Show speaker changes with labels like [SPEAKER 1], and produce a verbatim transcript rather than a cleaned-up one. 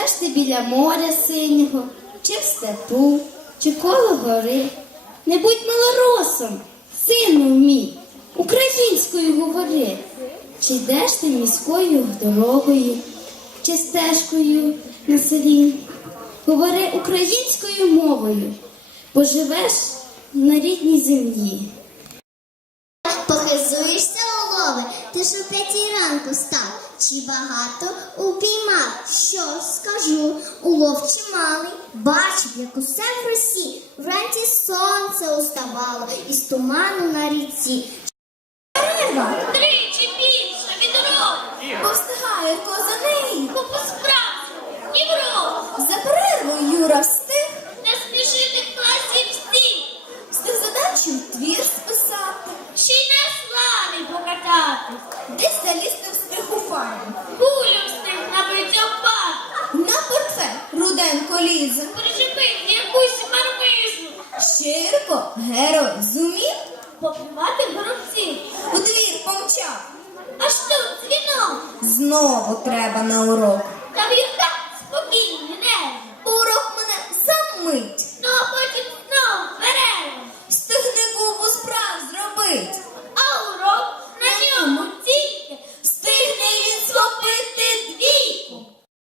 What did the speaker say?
[SPEAKER 1] Живеш ти біля моря синього, чи в степу, чи коло гори. Не будь малоросом, сину мій, українською говори. Чи йдеш ти міською дорогою, чи стежкою на селі? Говори українською мовою, бо живеш на рідній землі.
[SPEAKER 2] Похизуєшся, олове, ти ж о п'ятій ранку став, чи багато упіймав? Що скажу, улов чималий, бачив, як усе в росі, вранці сонце уставало, із туману на ріці. Перерва!
[SPEAKER 3] Тричі більше від року.
[SPEAKER 1] Повстигає козаний.
[SPEAKER 3] Бо по-справжньому ні в року.
[SPEAKER 1] За перервою Юра встиг,
[SPEAKER 3] Не спішити в класі всі.
[SPEAKER 1] встиг задачу твір списати.
[SPEAKER 3] Ще й на славі покатати.
[SPEAKER 1] Десь залізти встиг у фарм.
[SPEAKER 3] Кулю встиг набити опад.
[SPEAKER 1] На портфель Руденко лізе.
[SPEAKER 3] Причепити якусь мармизу.
[SPEAKER 1] Щирко герой зумів,
[SPEAKER 3] Попливати в горобці.
[SPEAKER 1] у двір помчав.
[SPEAKER 3] Аж тут дзвінок.
[SPEAKER 1] Знову треба на урок.